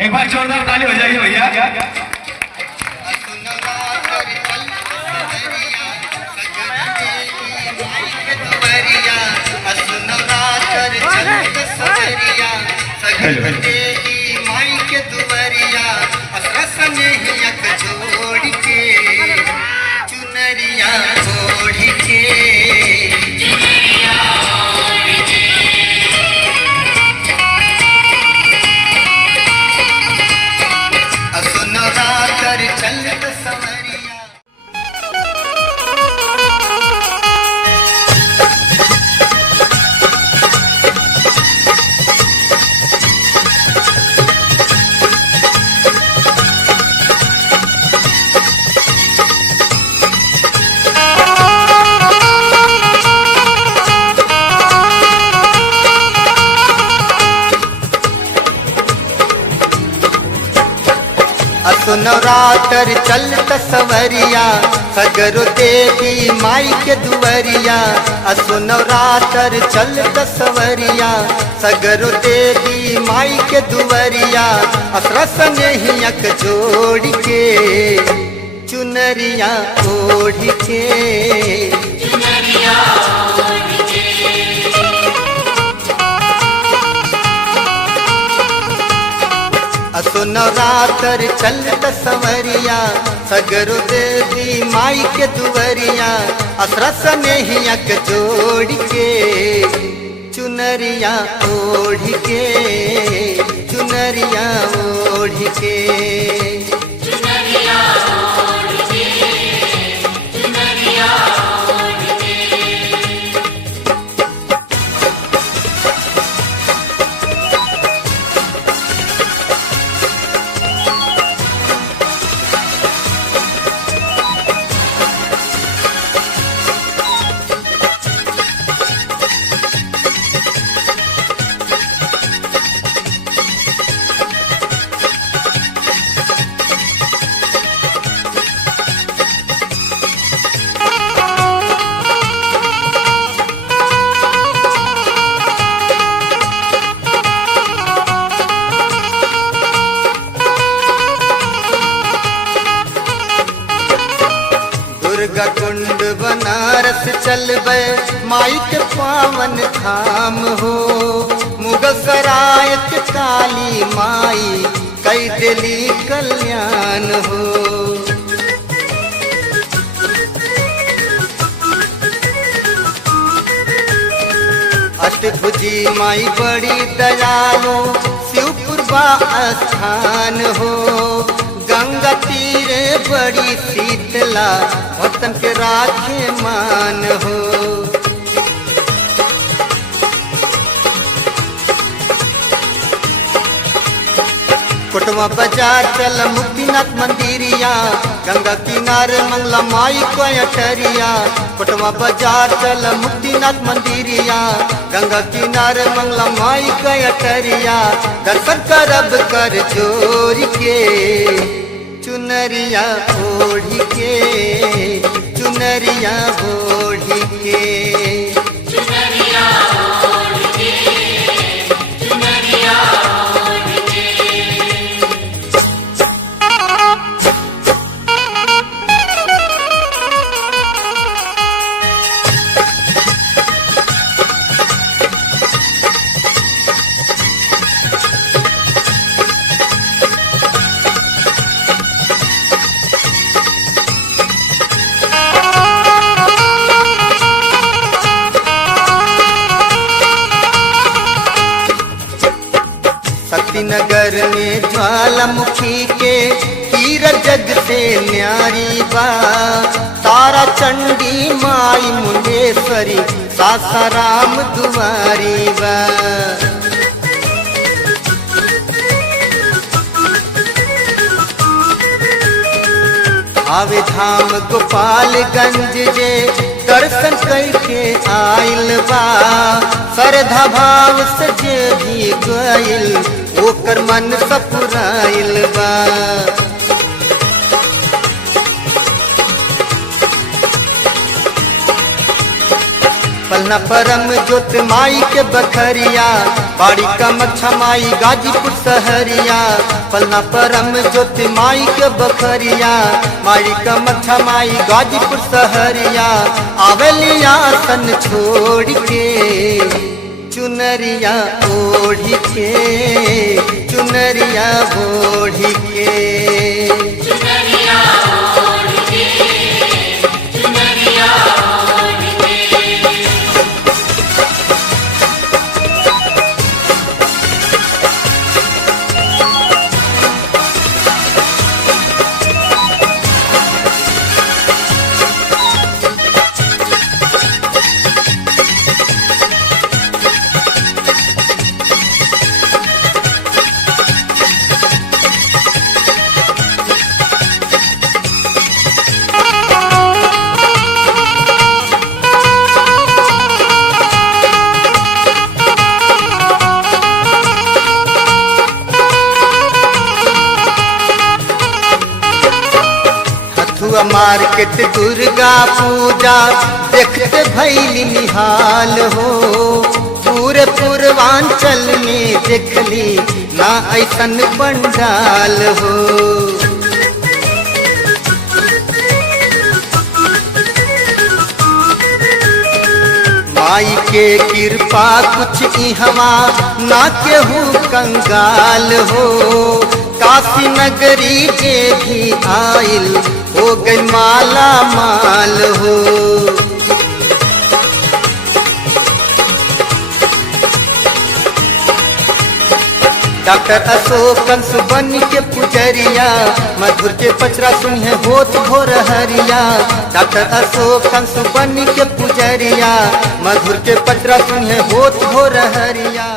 एक बार जोरदार ताली हो जाएगी भैया। माई के दुवरिया जोड़ के चुनरिया ओढ़ के असुनरा कर चलत सवरिया। नवरात्र चलत सवरिया सगरो देवी माई के दुवरिया। असो नवरात्र चलत सवरिया सगरो देवी माई के दुवरिया। असरस नेहियक जोड़ के चुनरिया ओढ़ के असो नवरात्र चलत सवरिया सगरो देवी माई के दुवरिया। असरस नेहियक जोड़ के चुनरिया ओढ़ के चुनरिया ओढ़ के दुर्गा कुंड बनारस चलबे माई के पावन धाम हो। मुगल सराय के काली माई कई दिली कल्याण हो। अष्टभुजी माई बड़ी दयालु शिवपुर बा स्थान हो। गंगा तीरे बड़ी शीतला वतन के राखे मान हो। कोटवा बाजार चल मुक्तिनाथ मंदिरिया गंगा किनारे मंगला माई को अटरिया। कोटवा बाजार चल मुक्तिनाथ मंदिरिया गंगा किनारे मंगला माई को अटरिया। दर्शन करब कर जोड़ के चुनरिया ओढ़ के चुनरिया ओढ़ के नगर में ज्वालामुखी के तीर जग से न्यारी बा। तारा चंडी माई मुंडेश्वरी सासाराम दुआरी बा। आवे धाम गोपालगंज जे दर्शन करके आइल बा। श्रद्धा भाव से जे भी गइल ओकर मन सपुराइल बा। पल पलना परम ज्योत माई के बखरिया, बाड़ी कामाख्या माई गाजीपुर सहरिया। पलना परम ज्योत माई के बखरिया, माई कामाख्या माई गाजीपुर सहरिया। आवेलिया सन छोड़ के चुनरिया ओढ़ी के, चुनरिया ओढ़ी के। मार्केट दुर्गा पूजा देखते भैली निहाल हो, पूरे पूर्वांचल में देखली ना ऐसन पंडाल हो। माई के कृपा कुछ इहवा ना केहू कंगाल हो, काशी नगरी जे भी आइल हो गई माला माल हो। डॉक्टर अशोक कंस बन के पुजरिया, मधुर के पचरा सुनिए होत भोर हरिया। डॉक्टर अशोक कंस बन के पुजरिया, मधुर के पचरा सुनिए होत भोर हरिया।